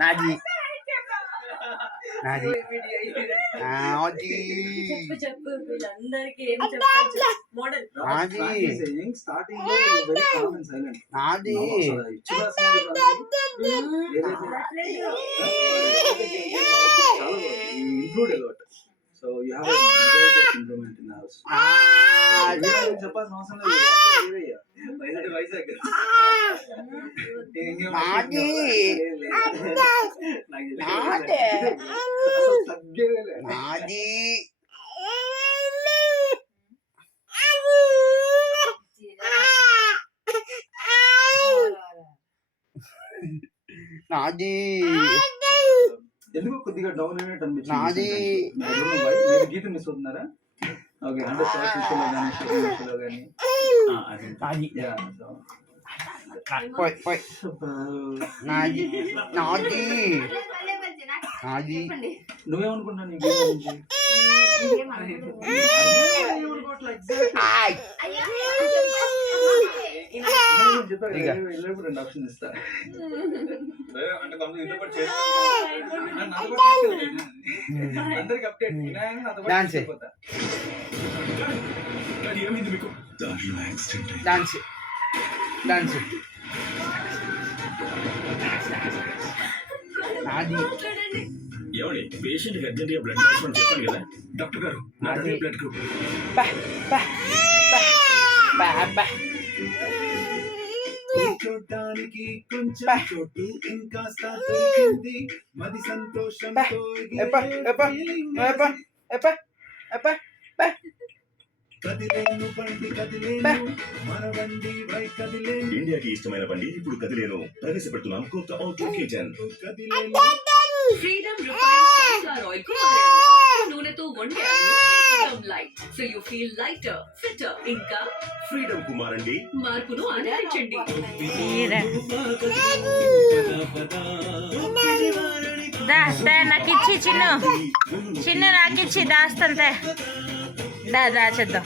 నాది నాది నాది చెప్పు చెప్పు వీళ్ళందరికీ ఏం చెప్పచ్చు మోడల్ నాది స్టార్టింగ్ లో వెరీ కామ్ అండ్ సైలెంట్ నాది include a lot so you have a improvement in the house చెప్పాల్సిన అవసరం లేదు వైజాగ్ నాది నాది నాది ఎందుకు కొద్దిగా డౌన్ అయినట్టు అనిపించింది నాది మీరు గీత మిస్ అవుతున్నారా ఓకే అంటే షార్ట్ విషయంలో కానీ షూటింగ్ విషయంలో కానీ నాది యా సో పోయ్ పోయ్ నాది నాది నాది నువ్వేమనుకుంటున్నావు నీ గేమ్ గురించి ఆయ్ చెప్పారు రెండు ఆప్షన్ ఇస్తా అందరికి అప్డేట్ డాన్స్ డాన్స్ డాన్స్ నాది ఏమండి పేషెంట్ కి అర్జెంట్ గా బ్లడ్ ట్రాన్స్ఫర్ చెప్పాను కదా డాక్టర్ గారు నాది బ్లడ్ గ్రూప్ చూడటానికి కొంచెం చోటు ఇంకా దొరికింది మది సంతోషంతో కదిలేను బండి కదిలేను మన బండి వై కదిలేను ఇండియాకి ఇష్టమైన బండి ఇప్పుడు కదిలేను ప్రవేశపెడుతున్నాం కొత్త ఆటో కిచెన్ కదిలేను ఫ్రీడమ్ రిఫైన్డ్ సన్ఫ్లవర్ ఆయిల్ కు మారాను నూనెతో వండాను Freedom light so you feel lighter fitter ఇంకా ఫ్రీడమ్ కు మారండి మార్పును ఆనందించండి నాకు ఇచ్చి చిన్ను చిన్ను నాకు ఇచ్చి దాస్తంతే దా చేద్దాం